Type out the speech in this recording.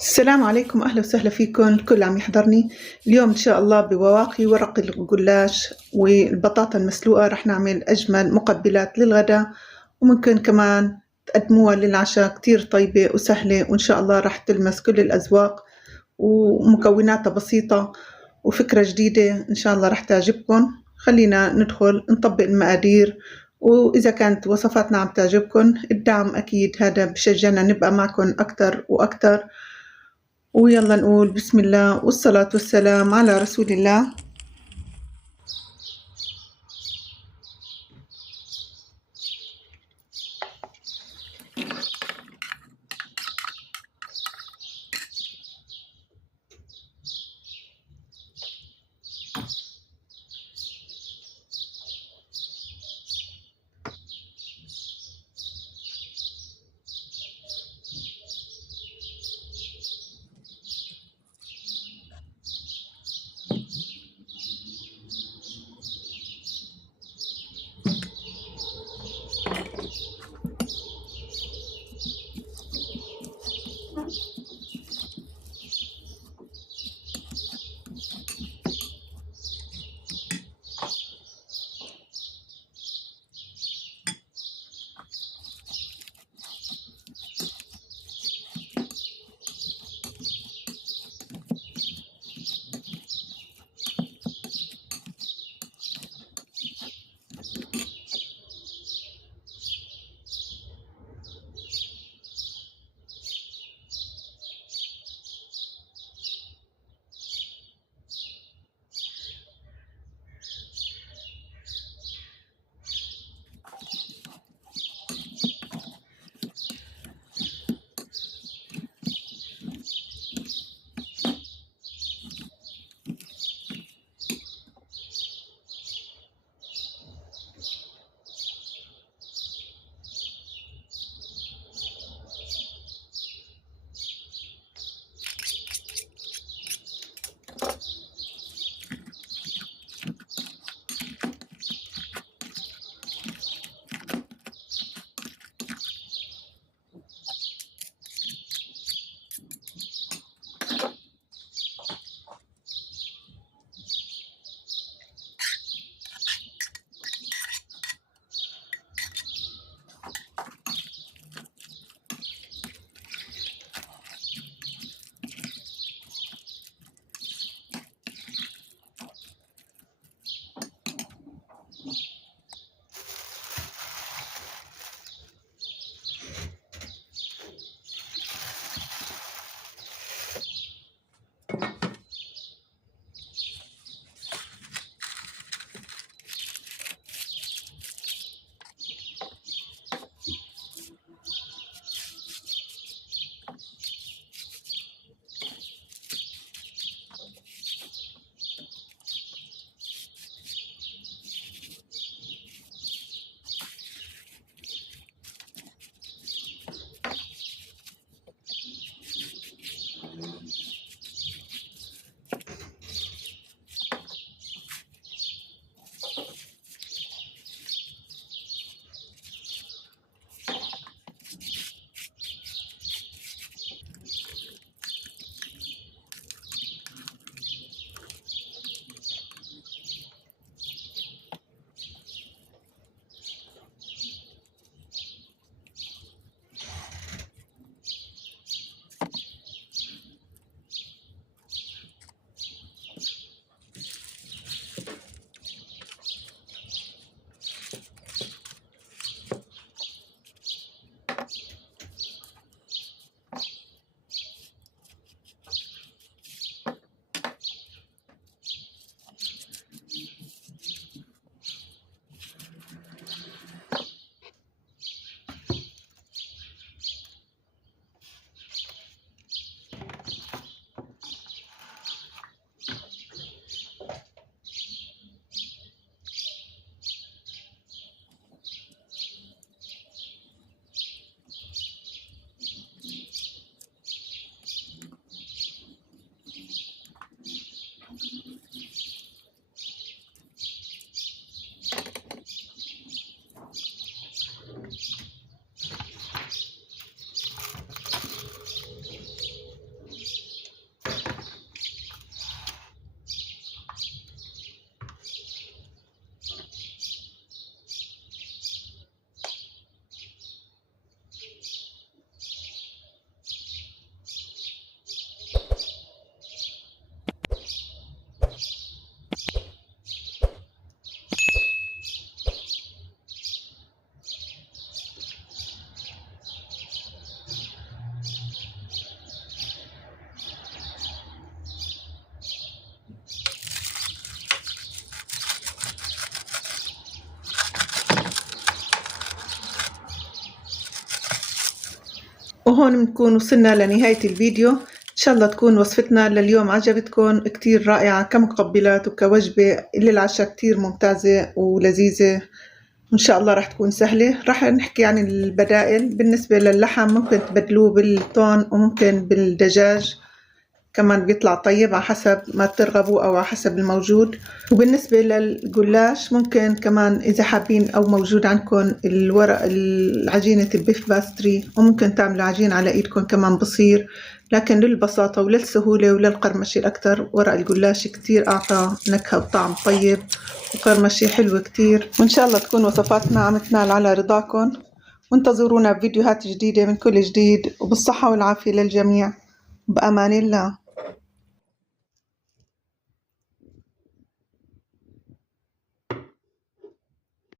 السلام عليكم، أهلا وسهلا فيكم الكل عم يحضرني. اليوم إن شاء الله ببواقي ورق الجلاش والبطاطا المسلوقة رح نعمل أجمل مقبلات للغداء، وممكن كمان تقدموها للعشاء. كتير طيبة وسهلة، وإن شاء الله رح تلمس كل الأذواق، ومكوناتها بسيطة وفكرة جديدة إن شاء الله رح تعجبكم. خلينا ندخل نطبق المقادير، وإذا كانت وصفاتنا عم تعجبكم الدعم أكيد هذا بشجعنا نبقى معكم أكتر وأكتر. ويلا نقول بسم الله والصلاة والسلام على رسول الله. وهون بنكون وصلنا لنهاية الفيديو. إن شاء الله تكون وصفتنا لليوم عجبتكم، كتير رائعة كمقبلات وكوجبة للعشاء، كتير ممتازة ولذيذة، وإن شاء الله راح تكون سهلة. راح نحكي عن البدائل. بالنسبة للحم ممكن تبدلوه بالتون وممكن بالدجاج كمان بيطلع طيب على حسب ما ترغبوا أو على حسب الموجود. وبالنسبة للجلاش ممكن كمان إذا حابين أو موجود عندكم الورق العجينة البيف باستري، وممكن تعملوا عجين على إيدكم كمان بصير. لكن للبساطة وللسهولة وللقرمشة الأكتر، ورق الجلاش كتير أعطى نكهة وطعم طيب وقرمشة حلوة كتير. وإن شاء الله تكون وصفاتنا عم تنال على رضاكم، وانتظرونا بفيديوهات جديدة من كل جديد، وبالصحة والعافية للجميع، بأمان الله.